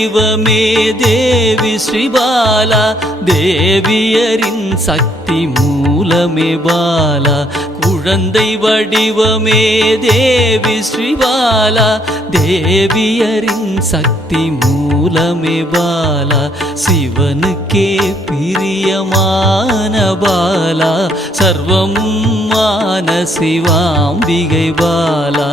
வடிவமே தேவி ஸ்ரீபாலா, தேவியரின் சக்தி மூலமே பாலா. குழந்தை வடிவமே தேவி ஸ்ரீபாலா, தேவியரின் சக்தி மூலமே பாலா. சிவனுக்கே பிரியமான பாலா, சர்வமும் மான சிவாம்பிகை பாலா.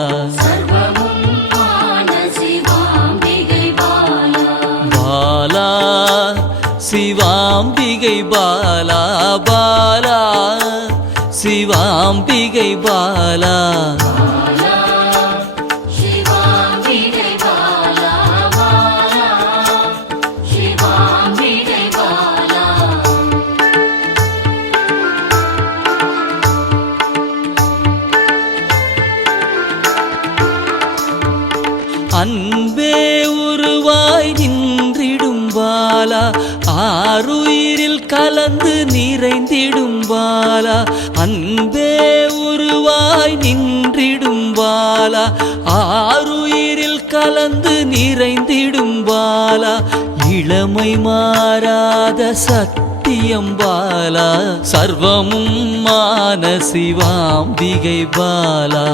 பாலா சிவாம்பிகை பாலா, பாலா சிவாம்பிகை பாலா. அன்பே உருவாய் நின்றிடும் பாலா, ஆருயிரில் கலந்து நிறைந்திடும் பாலா. அன்பே உருவாய் நின்றிடும் பாலா, ஆருயிரில் கலந்து நிறைந்திடும் பாலா. இளமை மாறாத சத்தியம் பாலா, சர்வமும் மான சிவாம்பிகை பாலா.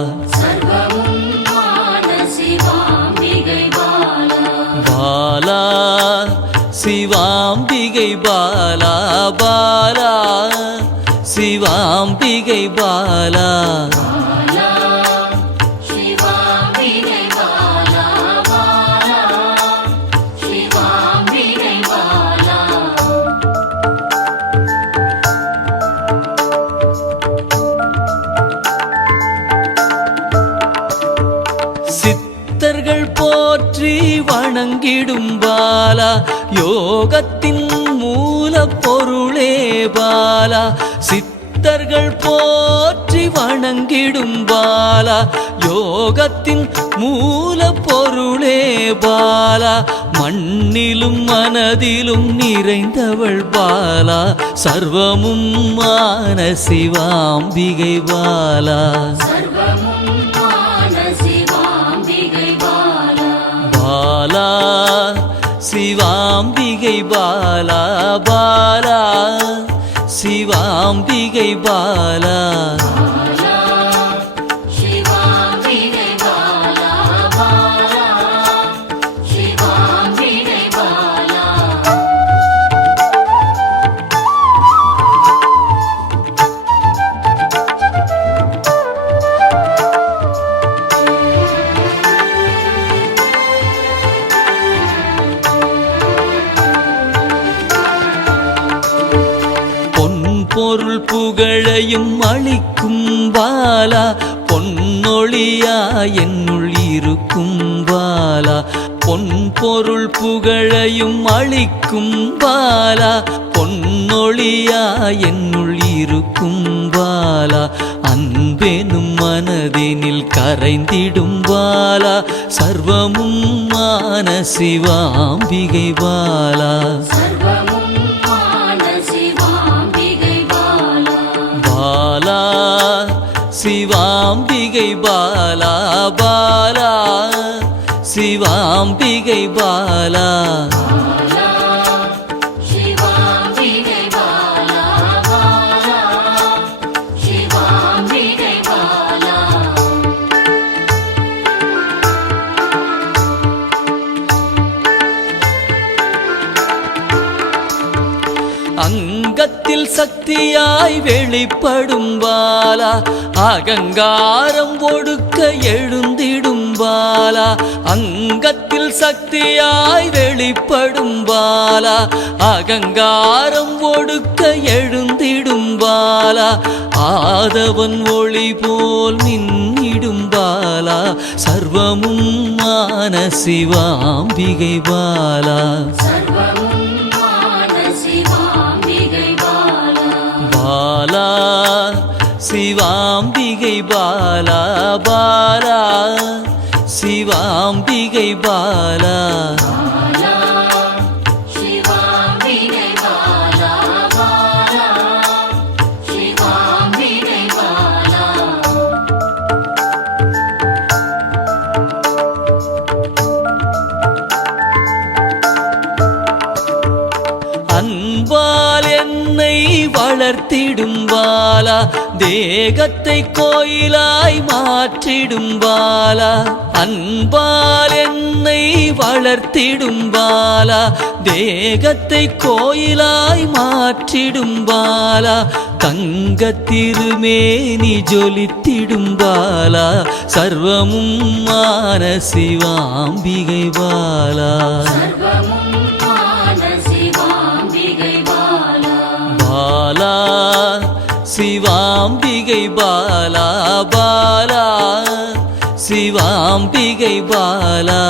பாலா சிவாம்பிகை பாலா, பாலா சிவாம்பிகை பாலா. சித்தர்கள் போற்றி வணங்கிடும் பாலா, யோகத்தின் மூல பொருளே பாலா. சித்தர்கள் போற்றி வணங்கிடும் பாலா, யோகத்தின் மூல பொருளே பாலா. மண்ணிலும் மனதிலும் நிறைந்தவள் பாலா, சர்வமும் மான சிவாம்பிகை பாலா. பாலா சிவாம்பிகை பாலா, பாலா சிவாம்பிகை பாலா. பொருள் புகழையும் அளிக்கும் பாலா, பொன்னொழியா என்னுள் இருக்கும் பாலா. பொன் பொருள் புகழையும் அளிக்கும் பாலா, பொன்னொழியா என்னுள் இருக்கும் பாலா. அன்பெனும் மனதினில் கரைந்திடும் பாலா, சர்வமும் மான சிவாம்பிகை பாலா. பாலா சிவாம்பிகை பாலா, பாலா சிவாம்பிகை பாலா. அங்கத்தில் சக்தியாய் வெளிப்படும் பாலா, அகங்காரம் ஒடுக்க எழுந்திடும் பாலா. அங்கத்தில் சக்தியாய் வெளிப்படும் பாலா, அகங்காரம் ஒடுக்க எழுந்திடும் பாலா. ஆதவன் ஒளி போல் மின்னிடும் பாலா, சர்வமும் மான சிவாம்பிகை பாலா. பாலா சிவாம்பிகை பாலா, பாலா சிவாம்பிகை பாலா. வளர்த்திடும் பாலா தேகத்தை கோயிலாய் மாற்றிடும் பாலா அன்பால் என்னை வளர்த்திடும் பாலா தேகத்தை கோயிலாய் மாற்றிடும் பாலா தங்க திருமேனி ஜொலித்திடும் பாலா சர்வமும் மான சிவாம்பிகை பாலா பாலா சிவாம்பிகை பாலா பாலா சிவாம்பிகை பாலா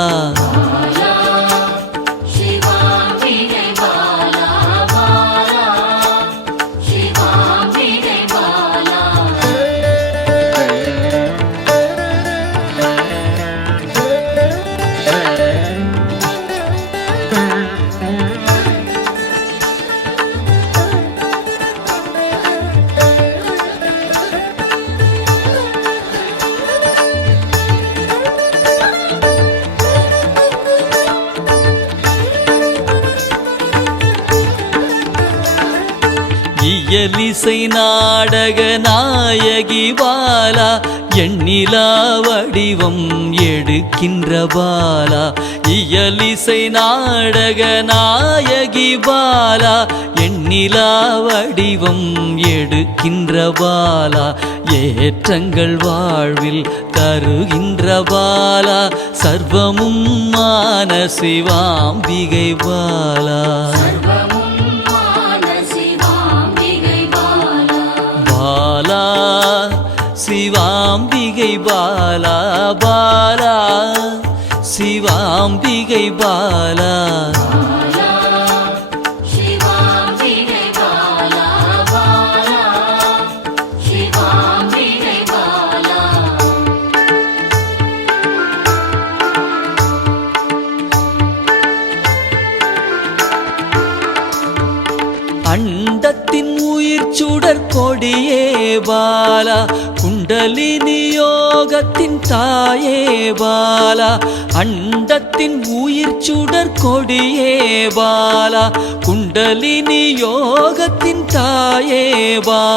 இயலிசை நாடக நாயகி பாலா எண்ணிலா வடிவம் எடுக்கின்ற பாலா இயலிசை நாடக நாயகி பாலா எண்ணிலா வடிவம் எடுக்கின்ற பாலா ஏற்றங்கள் வாழ்வில் தருகின்ற பாலா சர்வமும் மான சிவாம்பிகை பாலா பாலா சிவாம்பிகை பாலா பாலா சிவாம்பிகை பாலா அண்டத்தின் உயிர் சுடர் கொடியே பாலா குண்டலினி யோகத்தின் தாயே பாலா அண்டத்தின் உயிர் சுடர் கொடியே பாலா குண்டலினி யோகத்தின் தாயே பாலா